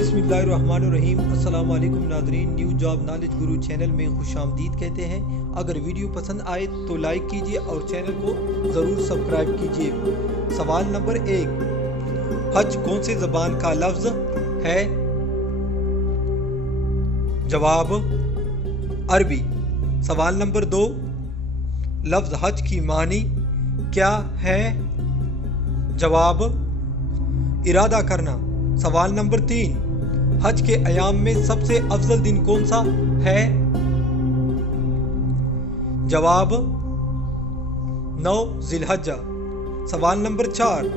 बिस्मिल्लाहिर्रहमानिर्रहीम। अस्सलाम वालेकुम नाज़रीन, न्यू जॉब नॉलेज गुरु चैनल में खुशामदीद कहते हैं। अगर वीडियो पसंद आए तो लाइक कीजिए और चैनल को ज़रूर सब्सक्राइब कीजिए। सवाल नंबर 1, हज कौन सी ज़बान का लफ्ज़ है? जवाब अरबी। सवाल नंबर 2, लफ्ज़ हज की मानी क्या है? जवाब इरादा करना। सवाल नंबर 3, हज के अयाम में सबसे अफजल दिन कौन सा है? जवाब 9 ज़िलहज्जा। सवाल नंबर 4,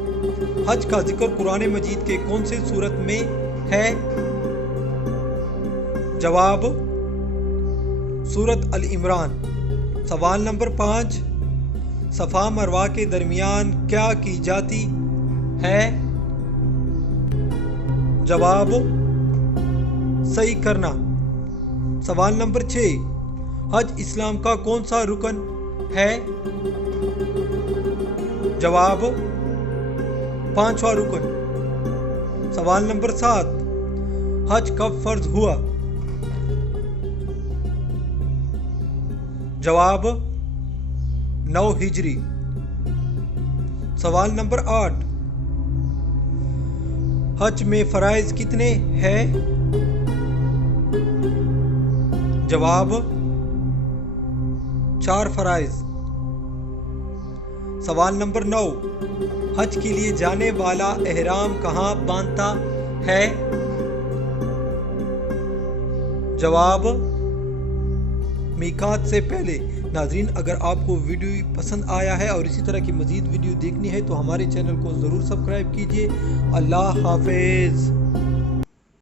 हज का जिक्र कुरान मजीद के कौन से सूरत में है? जवाब सूरत अल इमरान। सवाल नंबर 5, सफ़ा मरवा के दरमियान क्या की जाती है? जवाब सही करना। सवाल नंबर 6, हज इस्लाम का कौन सा रुकन है? जवाब 5वां रुकन। सवाल नंबर 7, हज कब फर्ज हुआ? जवाब 9 हिजरी। सवाल नंबर 8, हज में फराइज कितने हैं? जवाब 4 फराइज। सवाल नंबर 9, हज के लिए जाने वाला एहराम कहाँ बांधता है? जवाब मीकात से पहले। नाज़रीन, अगर आपको वीडियो पसंद आया है और इसी तरह की मज़ीद वीडियो देखनी है तो हमारे चैनल को ज़रूर सब्सक्राइब कीजिए। अल्लाह हाफिज़।